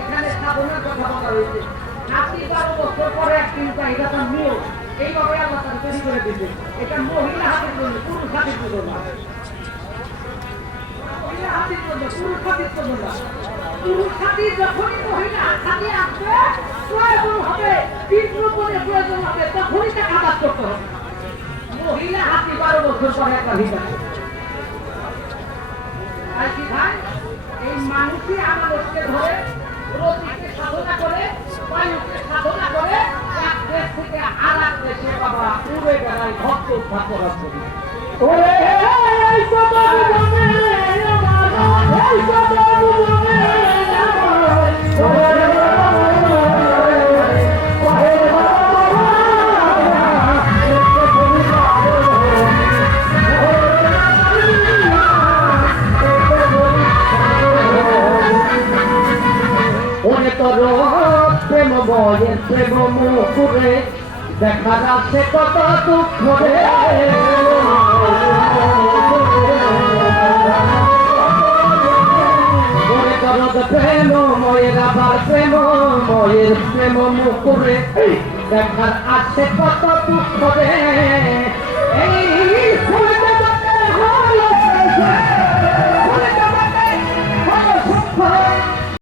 এখানে সাধনার কথা বলা হয়েছে আপনি বারো বছর পরে একদিন চাহিদা তার নিয়োগ এইভাবে আল্লাহ তার তৈরি করে দিতে এটা মহিলা হাতের জন্য পুরুষ হাতের জন্য না মহিলা হাতের জন্য পুরুষ হাতের জন্য না পুরুষ হাতি যখনই মহিলা হাতি আসবে প্রয়োজন হবে তীব্র করে প্রয়োজন হবে তখনই তাকে আঘাত করতে হবে মহিলা হাতি বারো বছর পরে একটা ভিতরে মানুষই আমাদেরকে ধরে রতিকে সাধনা করে বায়ুকে সাধনা করে এক দেশ থেকে আর এক দেশে বাবা উড়ে বেড়ায় ভক্ত উদ্ধার করার জন্য ওরে এই তোর প্রেম বয়ের প্রেম মুখে দেখা যাচ্ছে কত দুঃখ রে। প্রেম, ময়ের প্রেম ময়ের প্রেম মুখে দেখার আছে কত দুঃখ